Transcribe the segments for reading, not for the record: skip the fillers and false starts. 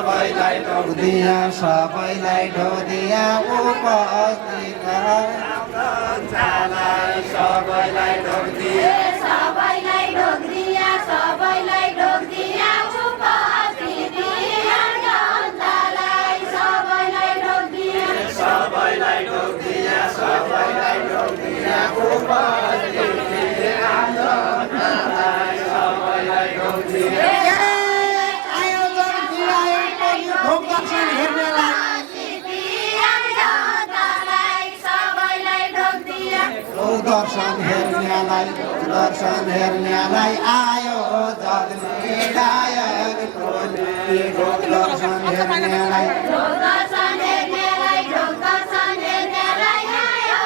सबैलाई ढोक दिया सबैलाई ढोक दिया उपस्थित सबैलाई ढोक दिया सबैलाई ढोक दिया सबैलाई ढोक दिया उपस्थिति जनतालाई सबैलाई ढोक दिया सबैलाई ढोक दिया सबैलाई ढोक दिया उपस्थिति जनतालाई सबैलाई ढोक दिया आयोजन दिलाएको यो ढोक दर्शन हेर्नेलाई दर्शन हेर्नेलाई आयो जगले गायक टोली ढोक दर्शन हेर्नेलाई ढोक दर्शन हेर्नेलाई ढोक दर्शन हेर्नेलाई आयो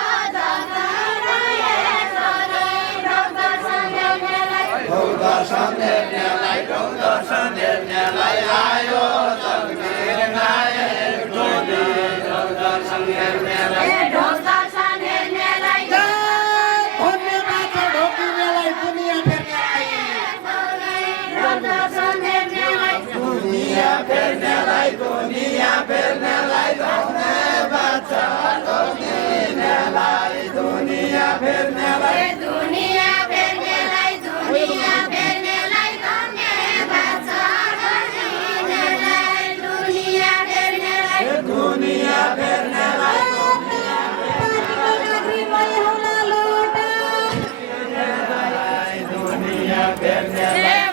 ढोक दर्शन हेर्नेलाई ढोक दर्शन हेर्नेलाई ढोक दर्शन हेर्नेलाई आयो जगले गायक टोली ढोक दर्शन हेर्नेलाई ढोक दर्शन हेर्नेलाई दुनिया फेर्नेलाई धाउने बाचा दिनेलाई दुनिया फेर्नेलाई दुनिया फेर्नेलाई धाउने बाचा दिनेलाई दुनिया फेर्नेलाई दुनिया फेर्नेलाई दुनिया फेर्नेलाई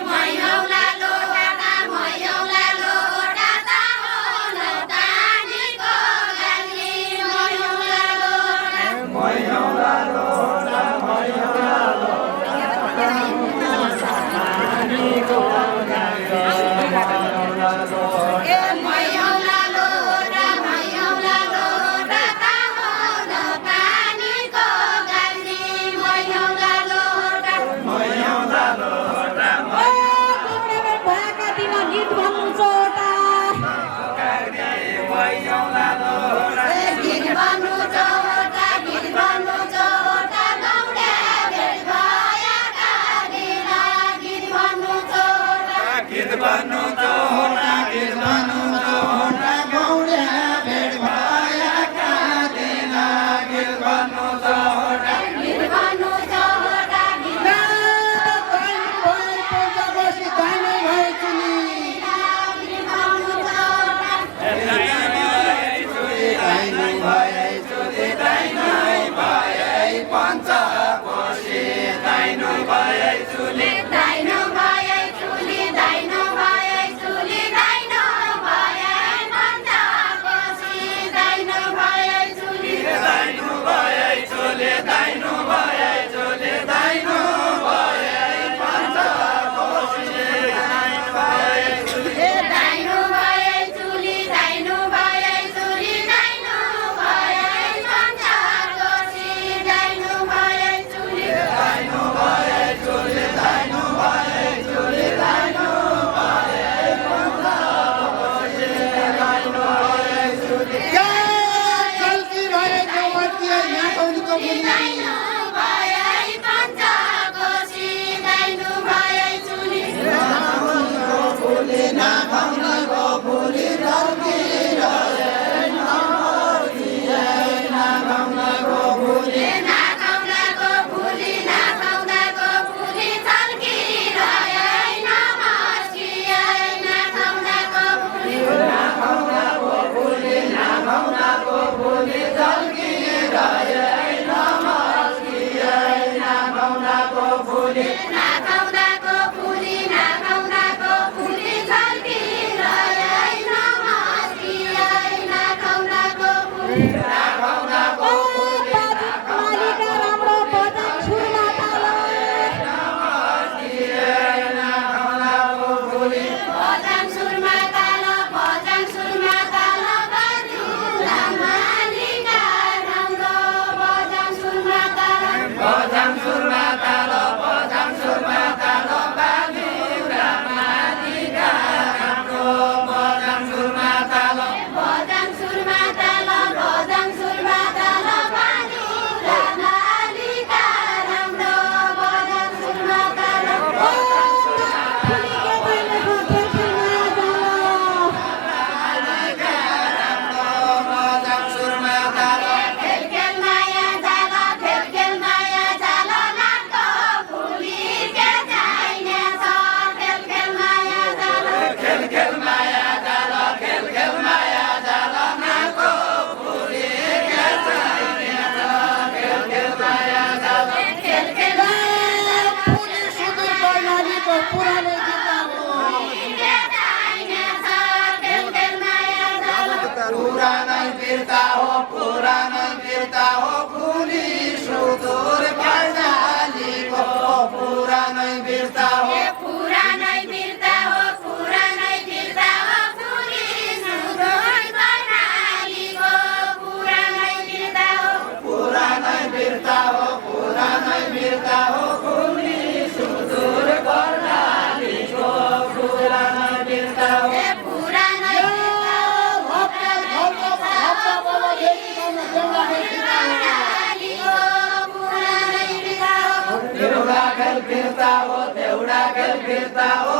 फिर्ता हो देउडा खेल फिर्ता हो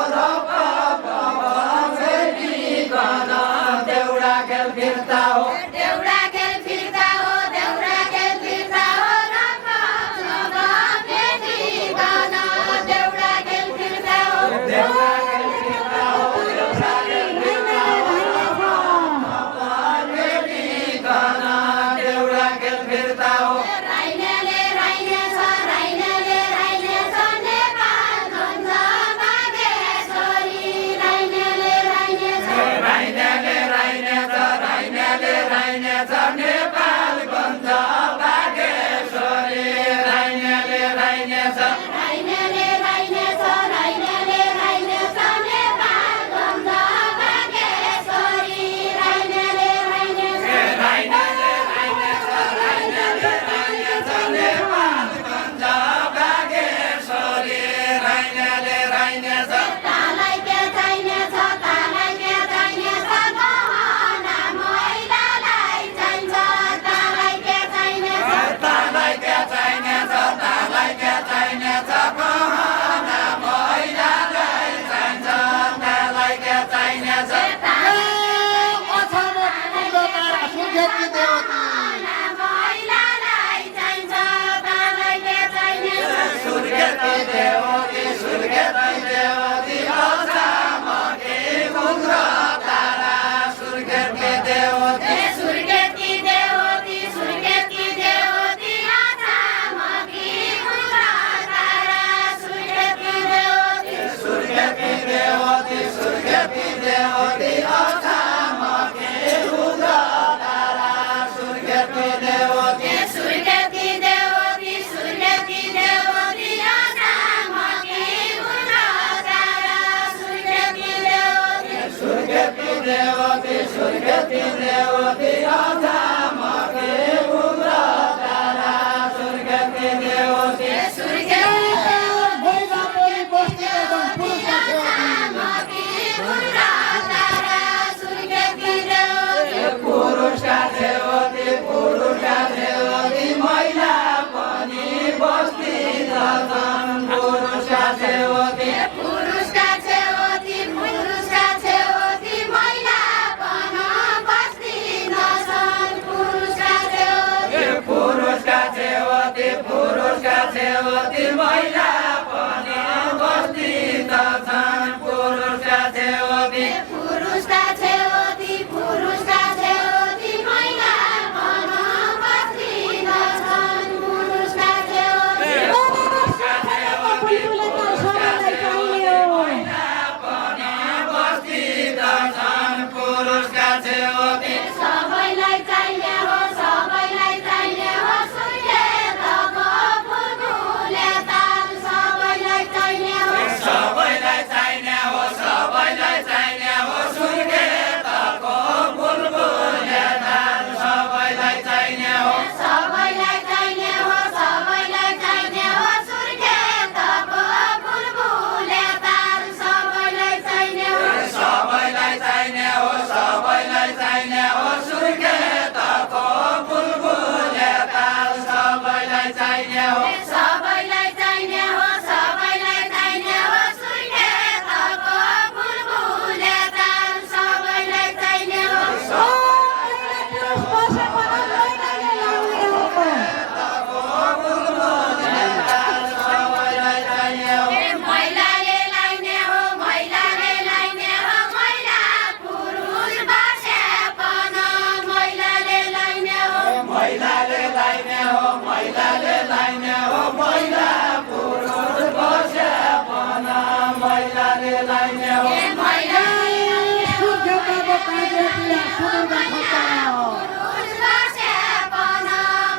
देउडा खेल फिर्ता हो देउडा खेल फिर्ता हो देउडा खेल फिर्ता हो देउडा खेल फिर्ता हो देउडा खेल फिर्ता हो देउडा खेल फिर्ता हो देउडा खेल फिर्ता हो राइनेले राइने छ राइनेले राइने छ नेपाल गञ्ज बागेश्वरी राइनेले राइने छ राइनेले राइने छ राइनेले राइने छ नेपाल गञ्ज बागेश्वरी राइनेले राइने छ राइनेले राइने छ राइनेले राइने छ नेपाल गञ्ज बागेश्वरी राइनेले राइने छ राइनेले राइने छ राइनेले राइने छ नेपाल गञ्ज बागेश्वरी राइनेले राइने छ तालाई के चाहिने छ तालाई के चाहिने छ गहना महिलालाई चाहिन्छ तालाई के चाहिने छ तालाई के चाहिने छ तालाई के चाहिने छ गहना महिलालाई चाहिन्छ तालाई के चाहिने छ गहना महिलालाई चाहिन्छ तालाई के चाहिने छ सुर्खेती देवती सुर्खेती देवती असामकी गुन्द्र तारा सुर्खेती देवती सुर्खेती देवती सुर्खेती देवती आसामकी गुन्द्र तारा सुर्खेती देवती सुर्खेती देवती सुर्खेती देवती असामकी गुन्द्र तारा सुर्खेती देवती सुर्खेती देवती सुर्खेती देवती आसामकी गुन्द्र तारा सुर्खेती देवती सुर्खेती देवती सुर्खेती देवती असामकी गुन्द्र तारा सुर्खेती देवती पुरुषका देवती पुरुषका देवती महिला पनि बस्ती छन् पुरुषका देवती पुरुषका छेवती पुरुषका छेवती महिला पन बस्ती नछन् पुरुषका छेवती पुरुषका देवती पुरुषका देवती महिला पनि बस्ती छन् पुरुषका देवती पुरुषका छेवती पुरुषका छेवती महिला पन बस्ती नछन् पुरुषका छेवती पुरुषका देवती पुरुषका देवती महिला पनि बस्ती छन् पुरुषका देवती सबैलाई चाहिने हो सबैलाई चाहिने हो सुर्खेतको फुलफुले ताल सबैलाई चाहिने हो सबैलाई चाहिने हो सबैलाई चाहिने हो सुर्खेतको बुलबुले धान सबैलाई चाहिने हो सबैलाई चाहिने हो सबैलाई चाहिने हो सुर्खेतको बुलबुले ताल सबैलाई चाहिने हो सबैलाई चाहिने हो सबैलाई चाहिने हो सुर्खेतको बुलबुले ताल सबैलाई चाहिने हो सबैलाई चाहिने हो सबैलाई चाहिने हो सुर्खेतको बुलबुले ताल सबैलाई चाहिने हो सबैलाई चाहिने हो महिलाले लाइने हो महिलाले लाइने हो महिला पुरुष बासे पन महिलाले लाइने हो महिलाले लाइने हो महिलाले लाइने हो महिला पुरुष बसे पन महिलाले लाइने हो पुरुष बासे पन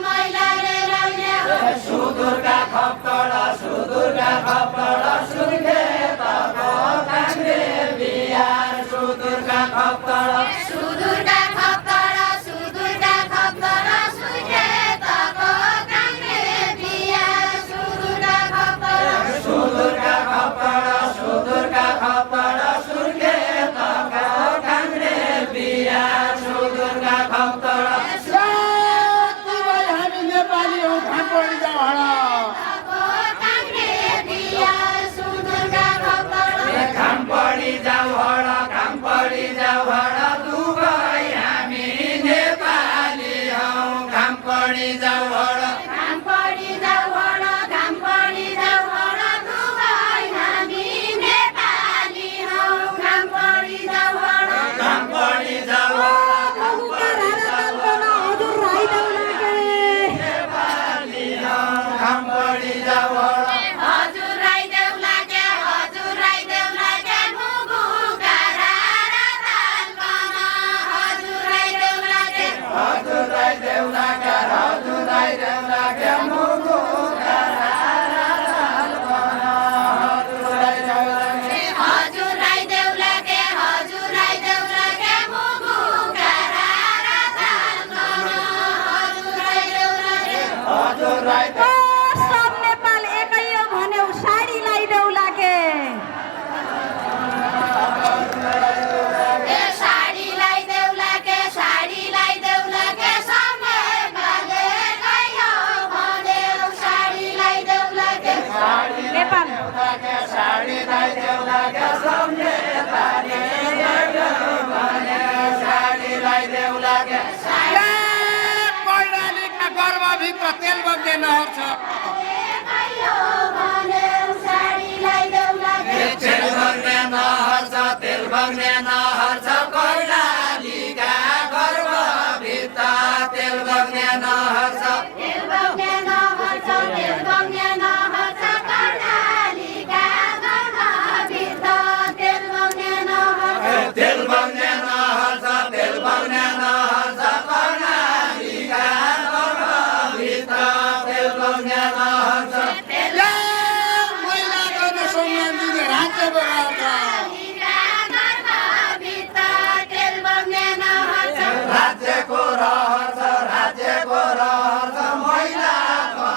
महिलाले लाइने हो सुदूरका खप्तडा सुदूरका खप्तडा सुर्खेतको काङ्ग्रे बिहार सुदूरका खप्तडा सुदूरका खप्तडा सुदूरका खप्तडा सुर्खेतको काङ्ग्रे बिहा सुदूरका खप्तडा सुदूरका खप्तडा सुदूरका खप्तडा सुर्खेतको काङ्ग्रे बिहार सुदूरका खप्तडा हामी नेपाली हौ खान पर्ने जाऊ हडा काङ्ग्रे बिहा कैलालीका गर्भभित्र तेल बग्ने नहर छ तेल बग्ने नहर छ तेल बग्ने नहर छ कैलालीका गर्भभित्र तेल बग्ने नहर छ तेल बग्ने नहर छ तेल बग्ने नहर छ कर्णालीका गर्भभित्र तेल बग्ने नहर छ महिलाको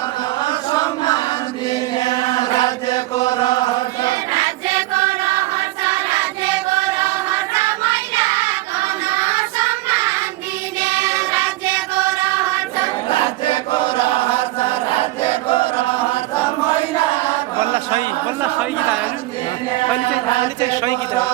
सम्बन्धी राज्यको रहर छ राज्यको रहर छ राज्यको रहर छ महिलाको सम्मान दिने राज्यको रहर छ बल्ल सही गीत आयो अहिले चाहिँ सही गीत हो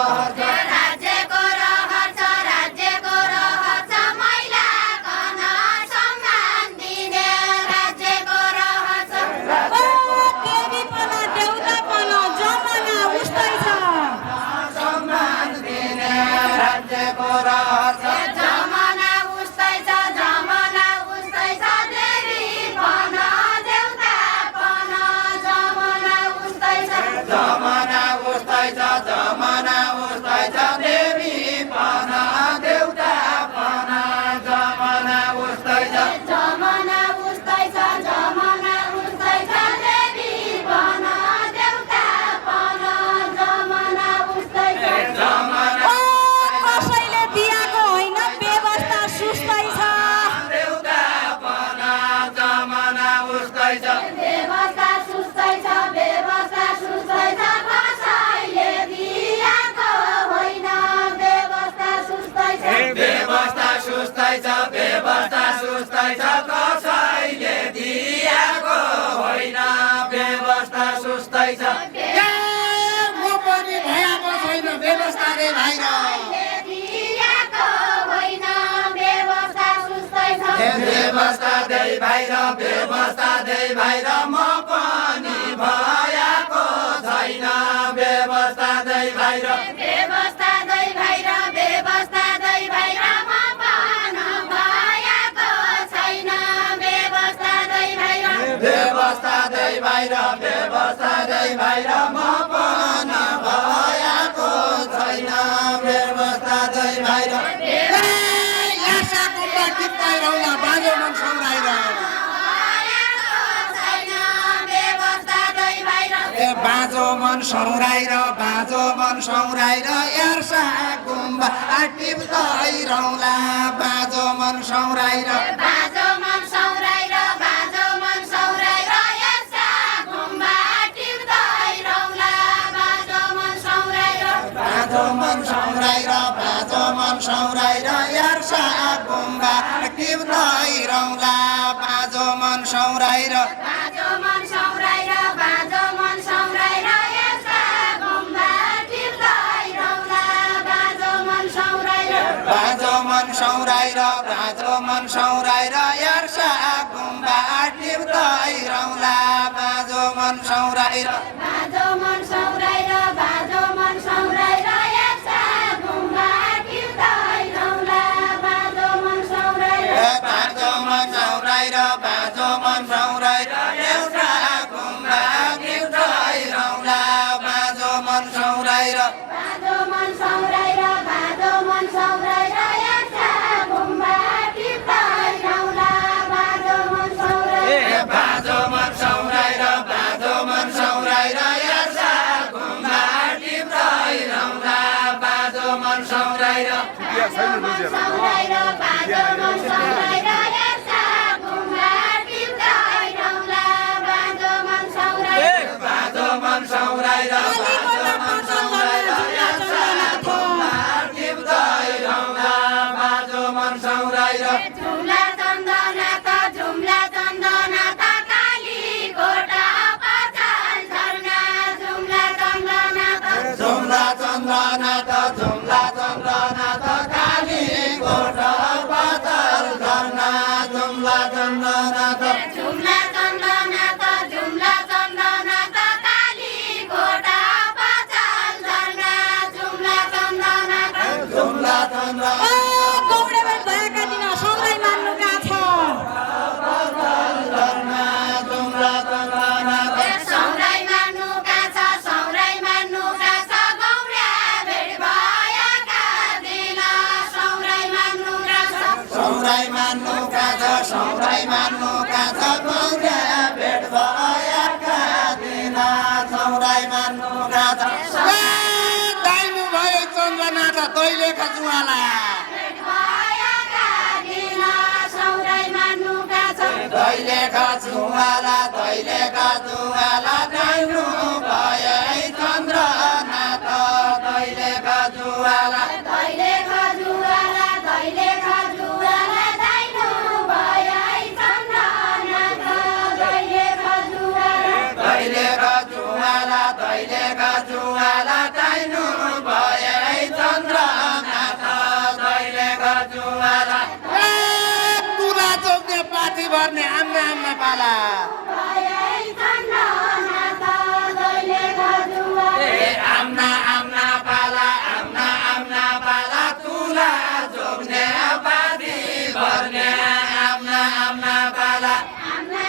व्यवस्था सुस्तै छ कसैले दिएको होइन व्यवस्था सुस्तै छ म पनि भएको छैन व्यवस्था रे भाइ व्यवस्था दे भाइ व्यवस्था दे भाइ म पनि भएको छैन व्यवस्था दे भाइ व्यवस्था दै भाइ व्यवस्था दै भाइ व्यवस्था दै बाहिर व्यवस्था दै बाहिर म पनि भएको छैन व्यवस्था दै बाहिर यासाको गीत गाइरहला बाजे मन सौराएर बाजो मन सौराएर यार्सा गुम्बा टिप्दैरौला बाजो मन सौराएर बाजो मन सौराएर यार्सा गुम्बा टिप्दैरौला बाजो मन सौराएर यार्सा गुम्बा टिप्दैरौला बाजो मन सौराएर यार्सा गुम्बा टिप्दैरौला बाजो मन सौराएर झुम्ला चन्द्रनाथ काली गोठ दैले खजुवाला भएका दिन सौराई मान्नुका छन् दैले खजुवाला जानु भए चन्द्रनाथ दैले खजुवाला दैले खजुवाला जाइनु भए चन्द्रनाथ दैले खजुवाला जानु भए चन्द्रनाथ दैले खजुवाला तुला चोक्ने पाठी भर्ने आम्ना पाला भए चन्द्रनाथ दैले खजुवाला आम्ना पाला तुला जोग्ने पाठी भर्ने आम्ना पाला आम्ना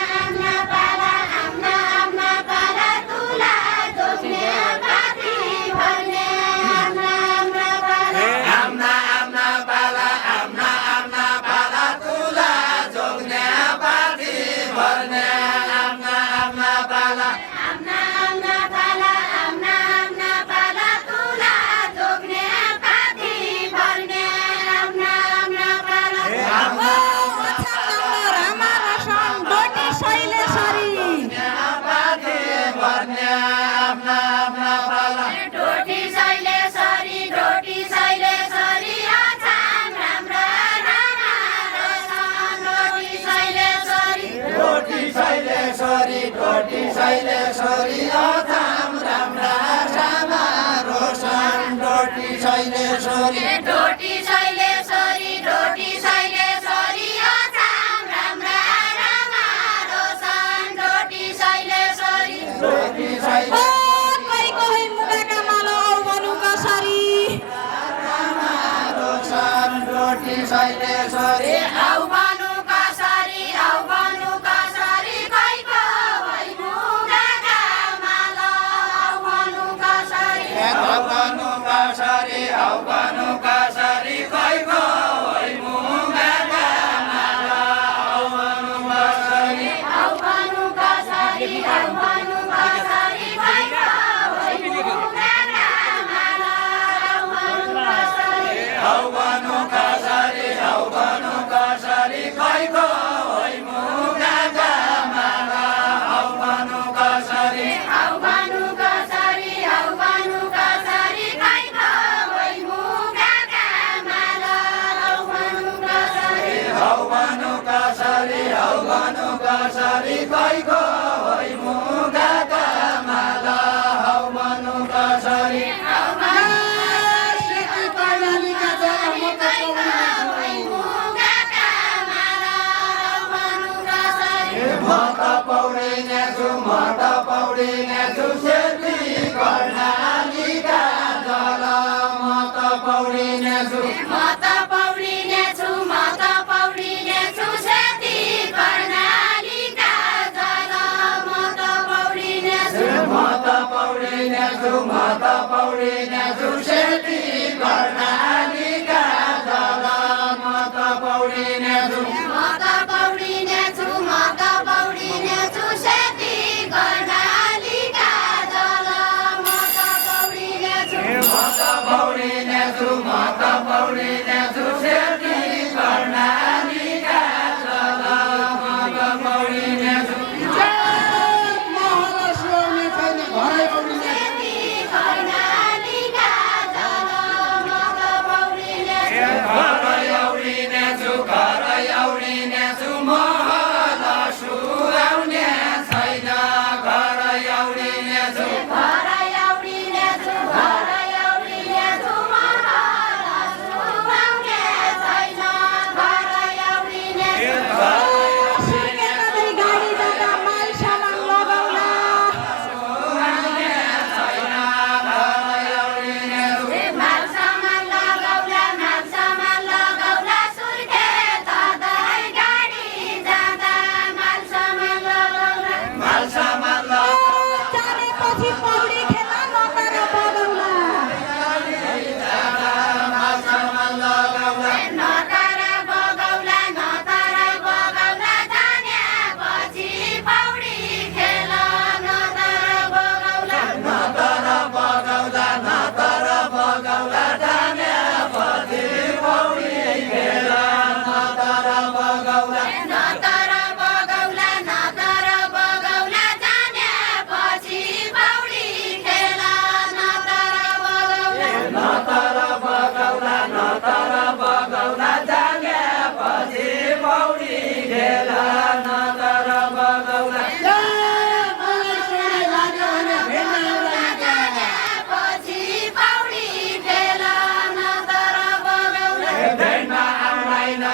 पाला तुला जोग्ने पाथी भर्ने आम्ना पाला आम्ना पाला तुला जोग्ने पाठी भर्ने आम्ना पाला आम्ना पाला तुला जोग्ने पाथी भर्ने आम्ना पाला पाठी भर्ने आम्ना पाला ढोटी शैलेश्वरी आछाम राम्रा रोशन ढोटी शैलेश्वरी अथाम राम्रा श्यामा रोशन ढोटी शैलेश्वरी आछाम राम्रा रोशन ढोटी शैलेश्वरी रोशन ढोटी शैलेश्वरी आउ बनु कसरी कैको भई मुगाका माला आउ बनु कसरी भगवानु कसरी कैको होइ मुगाका माला भगवानु कसरी आउ बनु कसरी कैको भई मुगाका माला आउ बनु कसरी भगवानु कसरी कैको होइ मुगाका माला भगवानु कसरी आउ बनु कसरी कैको भई मुगाका माला आउ बनु कसरी भगवानु कसरी कैको होइ मुगाका माला भगवानु कसरी म त पौडिने छु सेती कर्णालीका जल म त पौडिने छु सेती कर्णालीका जल म त पौडिने छु सेती कर्णालीका जल म त पौडिने छु सेती कर्णालीका जल म त पौडिने छु म त पौडिने छु सेती कर्णालीका जल म त पौडिने छु सेती कर्णालीका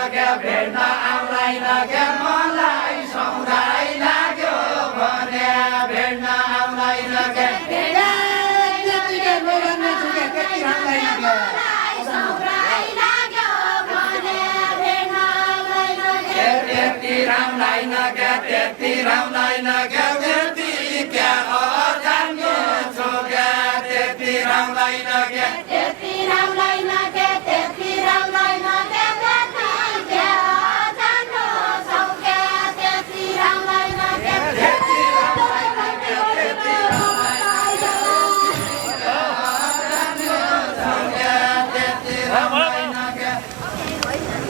के भेट्न आउँदैन के मलाई सौराइ लाग्यो भने भेट्न आउँदैन के त्यतिकै लोगन छुके त्यति राम्दैन के सौराइ लाग्यो भने भेट्न आउँदैन के त्यति राम्दैन के त्यति राम्दैन के त्यति क्या अजान्यो छु क्या त्यति राम्दैन के